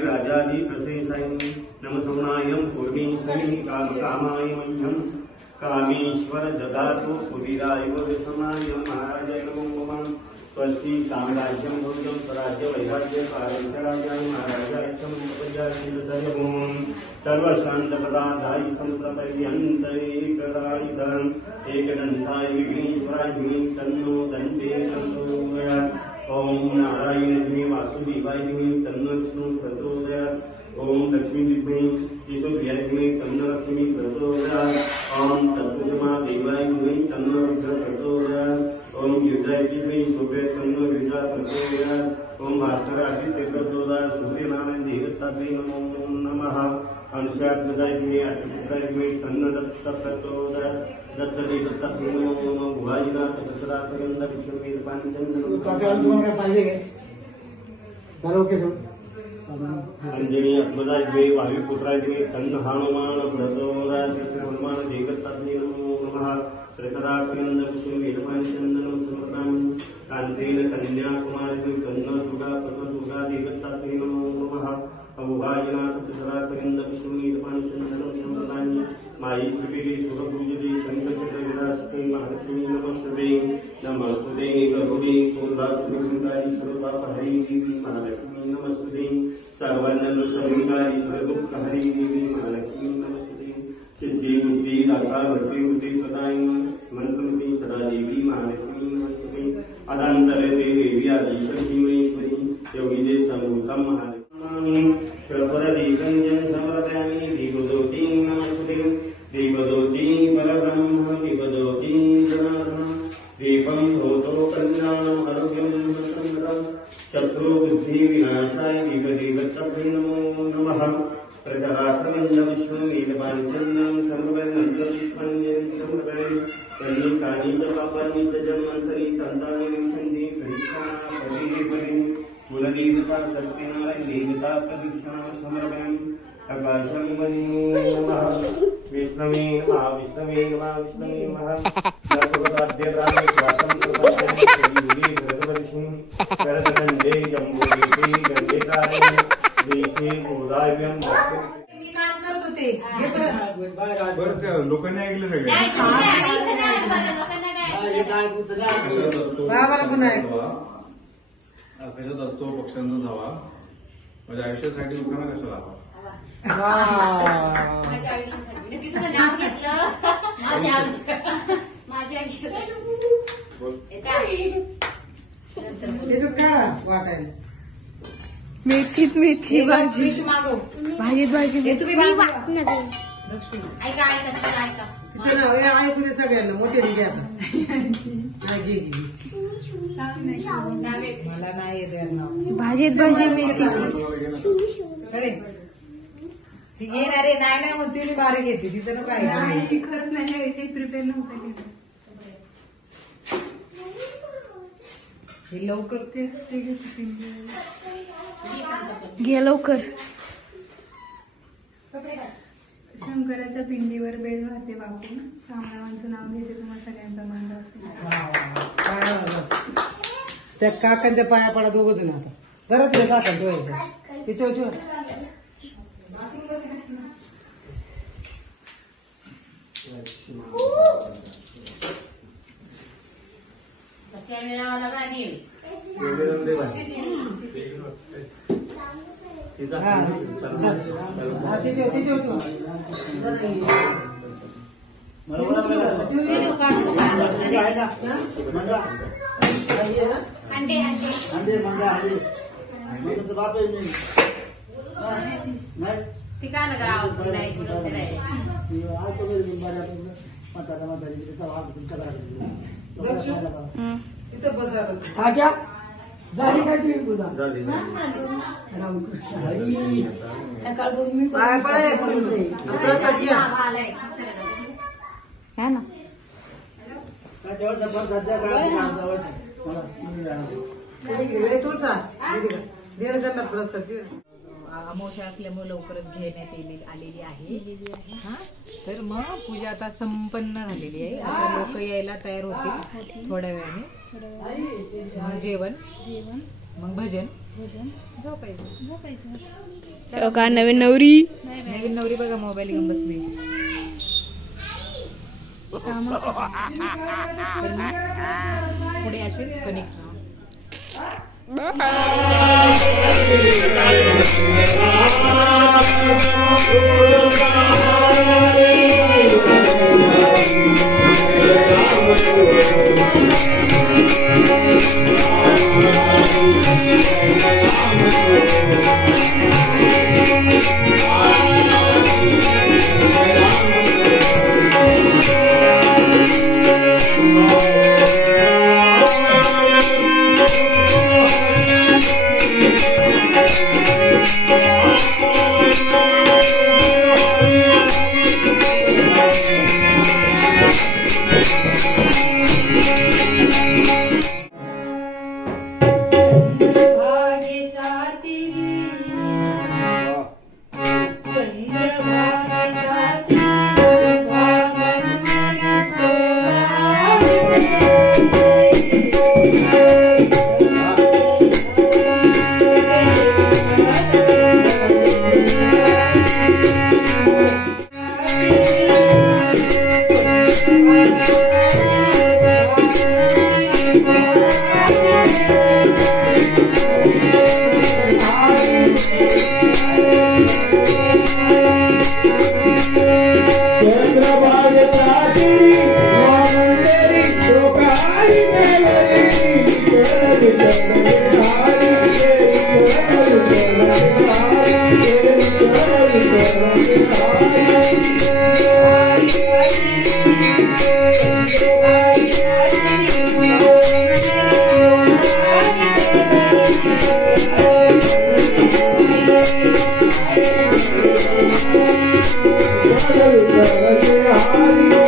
राजाधि प्रसेसाय नम सोनायं पूर्वी काम कामाय मह्यं कामेश्वर ददातु पुरीराय विषमाय महाराजाय नमो नमः। स्वस्ति साम्राज्यं भोजं स्वराज्य वैराज्य पारंपराय महाराजाय सर्वं सर्वशान्तपदाय संप्रपद्यन्तैकदायितं एकदन्ताय विघ्नेश्वराय तन्नो दन्ते प्रचोदयात्। ओम नारायण वासुदेवाय तन्नो विष्णु प्रचोदयात्। ओम लक्ष्मी विद्महे केशवप्रियाय तन्नो लक्ष्मी प्रचोदयात्। ओम तत्पुरुषा देवाय तन्नो रुद्र प्रचोदयात्। ओम गिरिजाय विद्महे शोभे तन्नो गिरिजा प्रचोदयात्। ओम भास्कर आदित्य प्रचोदयात्। सूर्यनारायण देवताय नमो नमः। अंशात्मजाय अतिपुत्राय तन्नो दत्त प्रचोदयात्। दत्तदेवताय नमो नमः। भुवाजिनाथ प्रसदापर्यंत विश्ववेद पांचजन्य अंजनी अत्मजाय वायुपुत्राय तन्न हनुमान प्रचोदयात्। हनुमान देवताय नमो नमः। प्रसदापर्यंत विश्ववेद पांचजन्य समर्पयामि। कांतेन कन्याकुमारी तन्न सुगा प्रचोदया देवताय नमो नमः। अभुभाजिनाथ प्रसदापर्यंत विश्ववेद पांचजन्य समर्पयामि। माई श्रीदेवी सुरपूजिते शंखचक्र विराजते महालक्ष्मी नमस्ते नमस्ते गरुड़े पूर्वासुरंगारी सर्वपापहरी देवी महालक्ष्मी नमस्ते सर्वानंदशंगारी सर्वदुःखहरी देवी महालक्ष्मी नमस्ते सिद्धि बुद्धि दाता भक्ति बुद्धि सदाई मंत्रमुखी सदा देवी महालक्ष्मी नमस्ते अदांतरे देवी आदिशक्ति महेश्वरी योगी जय संभूतम महालक्ष्मी श्रवरदीपंजन समर्पयामि दीपज्योति नमस्ते दीपज्योति परब्रह्म दीपज्योति जनार्दन दीपं भूतो कल्याणम् आरोग्यं संपदम् शत्रुबुद्धि विनाशाय दीपदेवताभ्ये नमो नमः। प्रजारात्रमन्द विश्वमेधपाञ्चन्नं समर्पयन्नन्तरिष्पञ्जं समर्पयन् तन्निकानि च पापानि च जन्मन्तरि तन्तानि विशन्ति प्रदीक्षाणा प्रदीपरि कुलदेवता सत्यनारायण देवता प्रदीक्षाणा समर्पयन् आकाशं वने नमः। विष्णवे नमः विष्णवे नमः विष्णवे नमः। सर्वदाद्यरामे स्वातं प्रपश्यन्ति देवी भरतवर्षिं करदण्डे जम्बुदीपे गङ्गेकारे देशे गोदाव्यं लोकांनी ऐकलं सगळं कशात असतो पक्ष्यांचा धावा माझ्या आयुष्यासाठी लोकांना कशाला हवा माझ्या आयुष्यासाठी तुझं नाव घेतलं माझ्या आयुष्यात मेथीत मेथी भाजी भाजीत भाजी तुम्ही ऐका ऐका ऐका ऐकू दे सगळ्यांना मोठे घे आता मला नाही येत भाजीत भाजी मेथीची ती घेणारे नाही नाही मग तुम्ही बारीक येते तिथं नको काय खरंच नाही प्रिपेअर नव्हतं हे लवकर घे लवकर शंकराच्या पिंडीवर बेल वाहते वाकून श्यामरावांचं नाव घेते तुम्हाला सगळ्यांचा मान राहते त्या काकांच्या पाया पडा दोघं जण आता जरा तुला काका ठेवायचं तिच्यावर ठेवा कॅमेरावाला गाडी ठिकाण गाव तिथं बसा झाली काय तुम्ही पूजा झाली रामकृष्ण हरी सकाळपासून पाया पडाय प्रसाद घ्या है ना तुळसा दे त्यांना प्रसाद अमावस्या असल्यामुळे लवकरच घेण्यात आलेली आहे हा. तर मग पूजा आता संपन्न झालेली आहे. आता लोक यायला तयार होतील थोड्या वेळाने. मग जेवण मग भजन झोपायचं. का नवीन नवरी बघा मोबाईल घेऊन बसली. पुढे असेच कनेक्ट Hare